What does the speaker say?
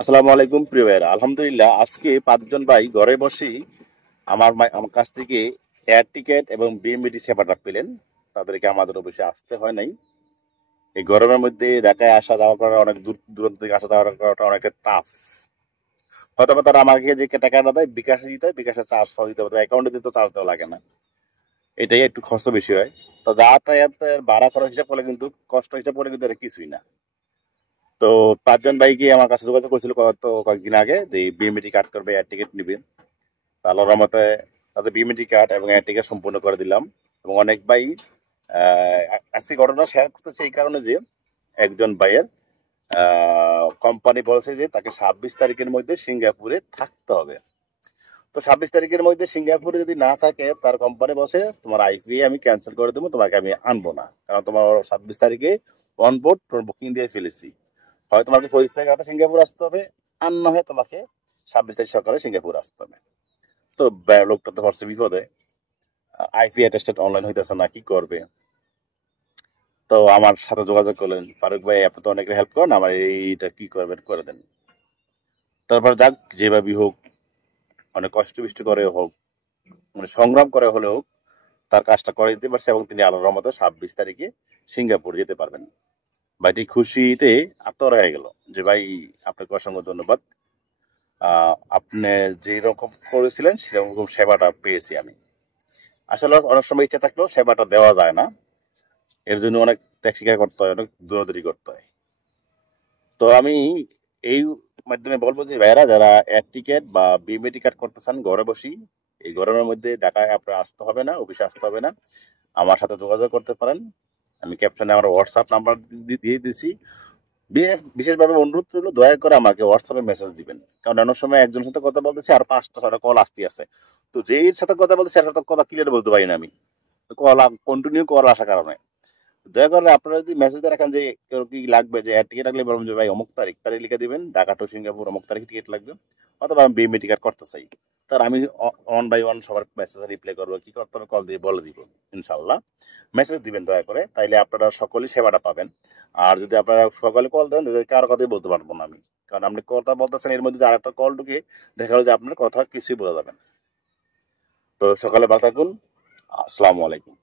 আসসালামু আলাইকুম প্রিয় ভাইয়েরা, আলহামদুলিল্লাহ আজকে পাঁচজন ভাই ঘরে বসেই আমার কাছ থেকে এয়ার টিকেট এবং বিএমবিটি সেবাটা পেলেন। তাদেরকে আমাদের অফিসে আসতে হয় নাই। এই গরমের মধ্যে ঢাকায় আসা যাওয়া করা, অনেক দূর দূরান্ত থেকে আসা যাওয়া করাটা অনেকটা টাফ। হয়তো বা তারা আমাকে যে টাকাটা দেয় বিকাশে দিতে হয়, বিকাশে চার্জ সহ দিতে হবে, অ্যাকাউন্টে দিতে চার্জ দেওয়া লাগে না। এটাই একটু খরচ বেশি হয়। তো যাতায়াতের ভাড়া খরচ হিসাব করলে কিন্তু, কষ্ট হিসাব করলে কিন্তু এটা কিছুই না। তো পাঁচজন ভাইকে আমার কাছে যোগাযোগ করেছিল কয়েকদিন আগে যে বিএমবিটি কার্ড করবে, এয়ার টিকিট নিবে। আল্লাহর রহমতে তাদের বিএমটি কার্ড এবং এয়ার টিকেট সম্পূর্ণ করে দিলাম। এবং অনেক ভাই আজকে ঘটনা শেয়ার করতেছে এই কারণে যে একজন ভাইয়ের কোম্পানি বলছে যে তাকে 26 তারিখের মধ্যে সিঙ্গাপুরে থাকতে হবে। তো 26 তারিখের মধ্যে সিঙ্গাপুরে যদি না থাকে, তার কোম্পানি বসে তোমার আইপিএ আমি ক্যান্সেল করে দেবো, তোমাকে আমি আনবো না, কারণ তোমার 26 তারিখে অনবোর্ড বুকিং দিয়ে ফেলেছি। হয় তোমাকে 25 তারিখ রাতে সিঙ্গাপুর আসতে হবে, আর না হয় তোমাকে 26 তারিখ সকালে সিঙ্গাপুর আসতে হবে। তো লোকটা তো পড়ছে বিপদে, আইপি অ্যাটেস্টেড অনলাইন হইতেছে না, কি করবে? তো আমার সাথে যোগাযোগ করলেন, ফারুক ভাই আপনি তো অনেকের হেল্প করেন, আমার এইটা কি করবেন করে দেন। তারপর যাক, যেভাবেই হোক, অনেক কষ্ট বৃষ্টি করে হোক, মানে সংগ্রাম করে হলে হোক, তার কাজটা করে দিতে পারছে এবং তিনি আল্লাহর রহমতে 26 তারিখে সিঙ্গাপুর যেতে পারবেন। ভাইটি খুশিতে আত্মহারা হয়ে গেল যে ভাই আপনাকে অসংখ্য ধন্যবাদ। আপনি যেই রকম করেছিলেন সেরকম সেবাটা পেয়েছি আমি। আসলে অনেক সময় ইচ্ছা থাকলেও সেবাটা দেওয়া যায় না, এর জন্য অনেক ত্যাগ স্বীকার করতে হয়, অনেক দৌড়াদৌড়ি করতে হয়। তো আমি এই মাধ্যমে বলবো যে ভাইয়েরা, যারা এয়ার টিকেট বা বিএমএ টিকেট করতে চান ঘরে বসেই, এই গরমের মধ্যে ঢাকায় আপনার আসতে হবে না, অফিসে আসতে হবে না, আমার সাথে যোগাযোগ করতে পারেন। আমি ক্যাপশনে আমার হোয়াটসঅ্যাপ নাম্বার দিয়ে দিয়েছি। বিশেষভাবে অনুরোধ রইল, দয়া করে আমাকে হোয়াটসঅ্যাপে মেসেজ দিবেন, কারণ অনেক সময় একজনের সাথে কথা বলতেছি আর 5টা 6টা কল আসতে আছে। তো যেই সাথে কথা বলতেছি তার সাথে কথা ক্লিয়ার বলতে পারি না আমি, কল কন্টিনিউ কল আসার কারণে। দয়া করে আপনারা যদি মেসেজে রাখেন যে কেউ কি লাগবে, যে টিকিট লাগলে বলবেন যে ভাই অমুক তারিখ তারিখ লিখে দিবেন, ঢাকা টু সিঙ্গাপুর অমুক তারিখ টিকিট লাগবে, অথবা আমি বিএমএ টিকিট করতে চাই। তার আমি ওয়ান বাই ওয়ান সবার মেসেজে রিপ্লাই করবো, কি করতে হবে কল দিয়ে বলে দিব ইনশাল্লাহ। মেসেজ দিবেন দয়া করে, তাইলে আপনারা সকলেই সেবাটা পাবেন। আর যদি আপনারা সকালে কল দেন, কারো কথাই বলতে পারবো না আমি, কারণ আপনি কথা বলতেছেন এর মধ্যে যে আরেকটা কল ঢুকে দেখা গেলো যে আপনার কথা কিছুই বোঝা যাবে না। তো সকালে ভালো থাকুন। আসসালামু আলাইকুম।